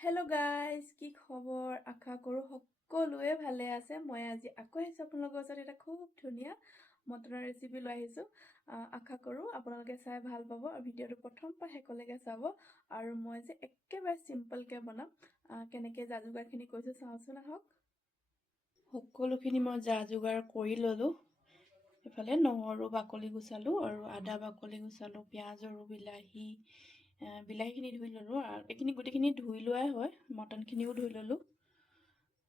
Hello' guys, কি খবৰ? আশা কৰোঁ সকলোৱে ভালে আছে। মই আজি আকৌ আহিছোঁ আপোনালোকৰ ওচৰত এটা খুব ধুনীয়া মটনৰ ৰেচিপি লৈ আহিছোঁ। আশা কৰোঁ আপোনালোকে চাই ভাল পাব আৰু ভিডিঅ'টো প্ৰথম পৰা শেষলৈকে চাব। আৰু মই যে একেবাৰে চিম্পলকৈ বনাম, কেনেকৈ যা যোগাৰখিনি কৈছোঁ চাওঁচোন আহক। সকলোখিনি মই যা যোগাৰ কৰি ল'লোঁ। এইফালে নহৰু বাকলি গুচালোঁ আৰু আদা বাকলি গুচালোঁ, পিঁয়াজ আৰু বিলাহীখিনি ধুই ল'লোঁ। আৰু এইখিনি গোটেইখিনি ধুই লোৱাই হয়, মটনখিনিও ধুই ল'লোঁ।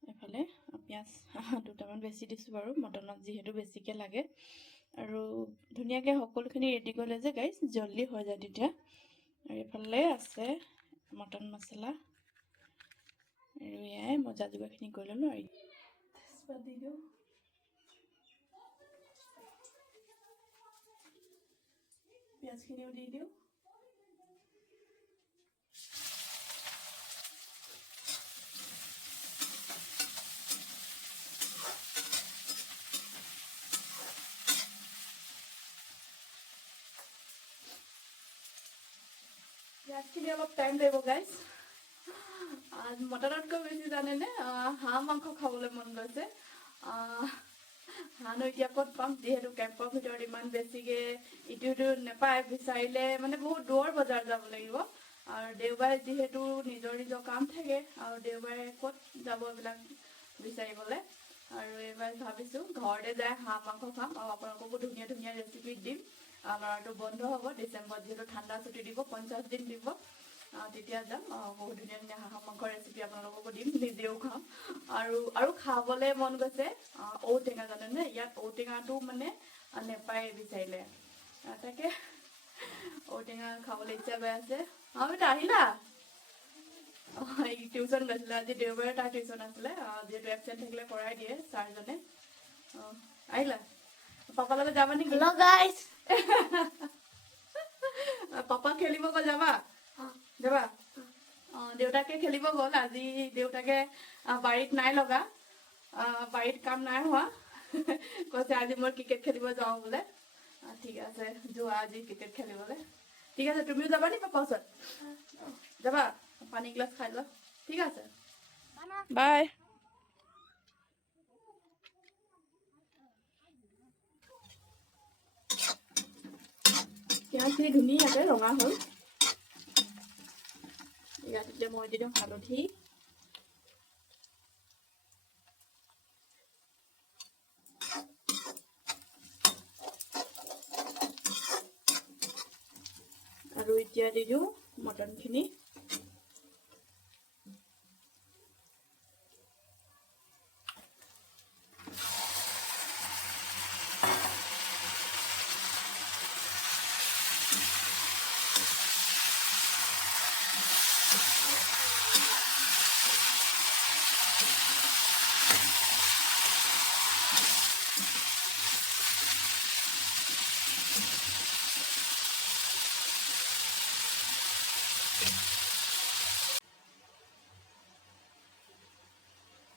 এইফালে পিঁয়াজ দুটামান বেছি দিছোঁ বাৰু, মটনত যিহেতু বেছিকৈ লাগে। আৰু ধুনীয়াকৈ সকলোখিনি ৰেডি কৰিলে যে গাইজ জল্দি হৈ যায় তেতিয়া। আৰু এইফালে আছে মটন মছলা আৰু এয়াই মই যা যোগাৰখিনি কৰি ল'লোঁ। আৰু তেজপাত দি দিওঁ, পিঁয়াজখিনিও দি দিওঁ। পিঁয়াজখিনি অলপ টাইম লাগিব গাইজ। মটনতকৈ বেছি জানেনে হাঁহ মাংস খাবলৈ মন গৈছে। হাঁহনো এতিয়া ক'ত পাম, যিহেতু কেম্পৰ ভিতৰত ইমান বেছিকৈ ইটো সিটো নাপায়। বিচাৰিলে মানে বহুত দূৰৰ বজাৰ যাব লাগিব। আৰু দেওবাৰে যিহেতু নিজৰ নিজৰ কাম থাকে, আৰু দেওবাৰে ক'ত যাব এইবিলাক বিচাৰিবলৈ। আৰু এইবাৰ ভাবিছোঁ ঘৰতে যাই হাঁহ মাংস খাম আৰু আপোনালোককো ধুনীয়া ধুনীয়া ৰেচিপি দিম। আমাৰতো বন্ধ হ'ব ডিচেম্বৰত, যিহেতু ঠাণ্ডা ছুটি দিব, 50 দিন দিব। তেতিয়া যাম, বহুত ধুনীয়া ধুনীয়া হাঁহ মাংসৰ ৰেচিপি আপোনালোককো দিম, নিজেও খাম। আৰু খাবলৈ মন গৈছে ঔটেঙা। জানেনে ইয়াত ঔটেঙাটো মানে নেপায় বিচাৰিলে। তাকে ঔটেঙা খাবলৈ ইচ্ছা গৈ আছে। বেটা আহিলা? টিউশ্যন গৈছিলে, আজি দেওবাৰে তাৰ টিউশ্যন আছিলে। যিহেতু এবচেণ্ট থাকিলে কৰাই দিয়ে ছাৰজনে। আহিলা? পাপাৰ লগত যাবা নেকি? Hello' guys. পাপা খেলিব গ'ল, যাবা? যাবা? দেউতাকে খেলিব গ'ল। আজি দেউতাকে বাৰীত নাই লগা, বাৰীত কাম নাই হোৱা। কৈছে আজি মই ক্ৰিকেট খেলিব যাওঁ বোলে। ঠিক আছে যোৱা আজি ক্ৰিকেট খেলিবলৈ। ঠিক আছে, তুমিও যাবা নি পাপা ওচৰত? যাবা? পানী গিলাচ খাই লোৱা। ঠিক আছে, বাই। পিঁয়াজখিনি ধুনীয়াকৈ ৰঙা হ'ল। ইয়াত এতিয়া মই দি দিওঁ হালধি, আৰু এতিয়া দি দিওঁ মটনখিনি।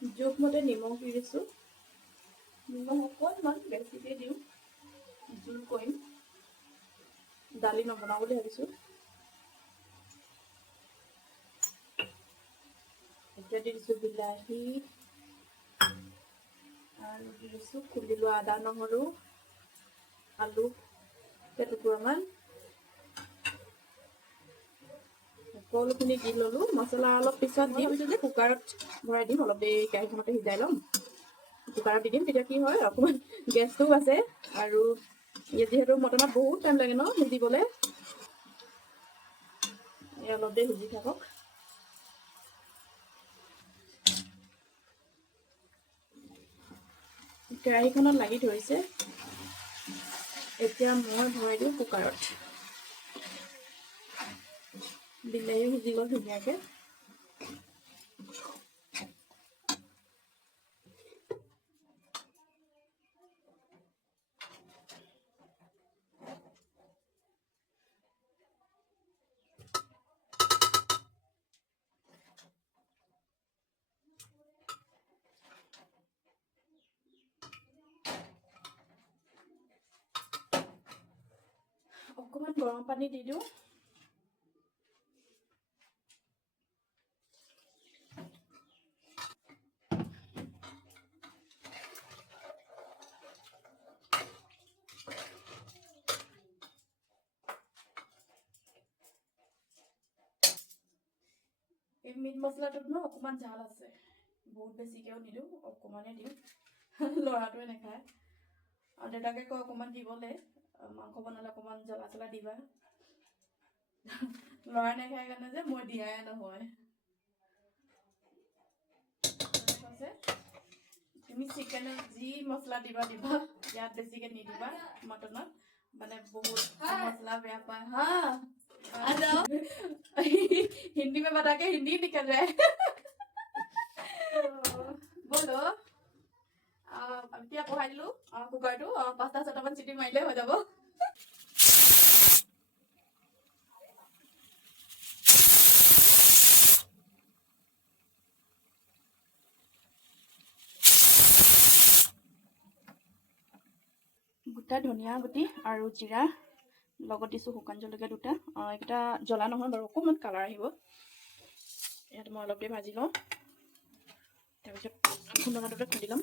জোখমতে নিমখ দি দিছোঁ। নিমখ অকণমান বেছিকৈ দিওঁ, জোল কৰিম, দালি নবনাওঁ বুলি ভাবিছোঁ। এতিয়া দি দিছোঁ বিলাহী, আৰু দি দিছোঁ খুন্দি লোৱা আদা নহৰু, আলু কেইটুকুৰামান। সকলোখিনি দি ল'লোঁ। মছলা অলপ পিছত দিম, যে কুকাৰত ভৰাই দিম, অলপ দেৰি কেৰাহীখনতে সিজাই ল'ম। কুকাৰত দি দিম, তেতিয়া কি হয় অকণমান গেছটোও আছে। আৰু যিহেতু মটনত বহুত টাইম লাগে ন সিজিবলৈ, অলপ দেৰি সিজি থাকক। কেৰাহীখনত লাগি ধৰিছে, এতিয়া মই ভৰাই দিওঁ কুকাৰত। বিলাহীও সিজি গ'ল ধুনীয়াকৈ। অকণমান গৰম পানী দি দিওঁ। এই মিট মছলাটোত ন অকণমান জাল আছে, বহুত বেছিকৈও নিদিওঁ, অকণমানে দিওঁ। ল'ৰাটোৱে নাখায় আৰু দেউতাকে কয় অকণমান দিবলৈ, মাংস বনালে অকণমান জ্বলা চলা দিবা। ল'ৰাই নাখায় কাৰণে যে মই দিয়াই নহয়। কৈছে তুমি চিকেনত যি মছলা দিবা দিবা, ইয়াত বেছিকৈ নিদিবা মটনত, মানে বহুত मसला व्यापार। हाँ आ जाओ। हिंदी में बता के हिंदी निकल रहा है। बोलो এতিয়া বহাই দিলো কুকাৰটো, 5-6টা চিটি মাৰিলে হৈ যাব। গোটা ধনিয়া গুটি আৰু জিৰা লগত দিছোঁ, শুকান জলকীয়া 2টা। এইকেইটা জ্বলা নহয় বাৰু, অকণমান কালাৰ আহিব। ইয়াত মই অলপ দেৰি ভাজি লওঁ, তাৰপিছত খুন্দনাটোতে খুন্দি ল'ম।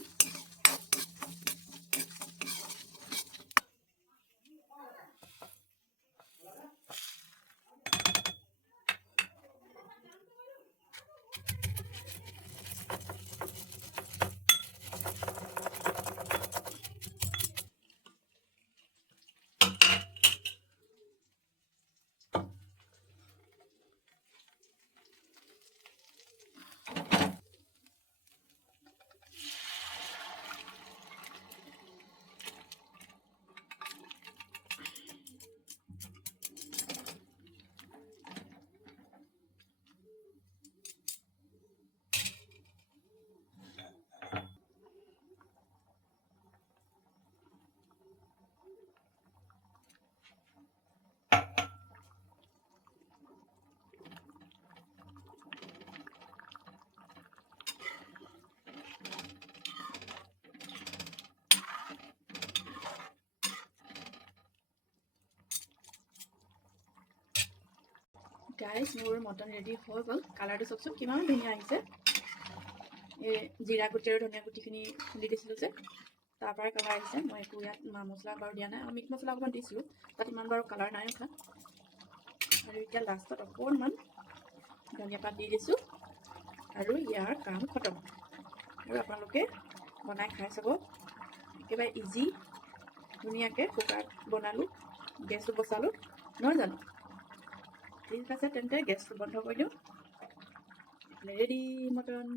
গাইজ মোৰ মটন ৰেডি হৈ গ'ল। কালাৰটো চাওকচোন কিমান ধুনীয়া আহিছে। এই জিৰা গুটি আৰু ধনিয়া গুটিখিনি খুন্দি দিছিলোঁ যে, তাৰ পৰাই কালাৰ আহিছে। মই একো ইয়াত মা মছলা বাৰু দিয়া নাই, আৰু মিট মছলা অকণমান দিছিলোঁ, তাত ইমান বাৰু কালাৰ নাই উঠা। আৰু এতিয়া লাষ্টত অকণমান ধনিয়া পাত দি দিছোঁ, আৰু ইয়াৰ কাম খতম। আৰু আপোনালোকে বনাই খাই চাব, একেবাৰে ইজি, ধুনীয়াকৈ কুকাৰত বনালোঁ, গেছটো বচালোঁ, নহয় জানো? ঠিক আছে, তেন্তে গেছটো বন্ধ কৰি দিওঁ। Ready mutton.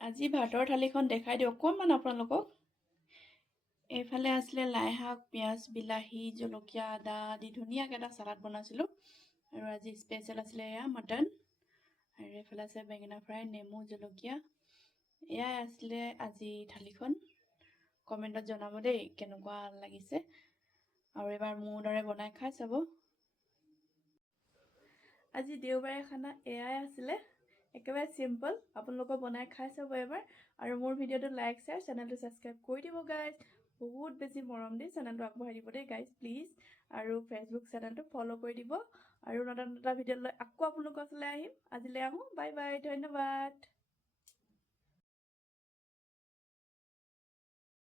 আজি ভাতৰ থালিখন দেখাই দিওঁ অকণমান আপোনালোকক। এইফালে আছিলে লাই শাক, পিঁয়াজ, বিলাহী, জলকীয়া, আদা দি ধুনীয়াকৈ এটা চালাড বনাইছিলোঁ। আৰু আজি স্পেচিয়েল আছিলে এয়া মটন। আৰু এইফালে আছে বেঙেনা ফ্ৰাই, নেমু, জলকীয়া। এয়াই আছিলে আজি থালিখন। কমেণ্টত জনাব দেই কেনেকুৱা লাগিছে, আৰু এবাৰ মোৰ দৰে বনাই খাই চাব। আজি দেওবাৰে খানা এয়াই আছিলে, একেবাৰে চিম্পল। আপোনালোকে বনাই খাই চাব এবাৰ, আৰু মোৰ ভিডিঅ'টো লাইক, শ্বেয়াৰ, চেনেলটো ছাবস্ক্ৰাইব কৰি দিব গাইজ। বহুত বেছি মৰম দি চেনেলটো আগবঢ়াই দিব দেই গাইজ প্লিজ। আৰু ফেচবুক চেনেলটো ফ'ল' কৰি দিব, আৰু নতুন ভিডিঅ' লৈ আকৌ আপোনালোকৰ ওচৰলৈ আহিম। আজিলৈ আহোঁ, বাই বাই, ধন্যবাদ।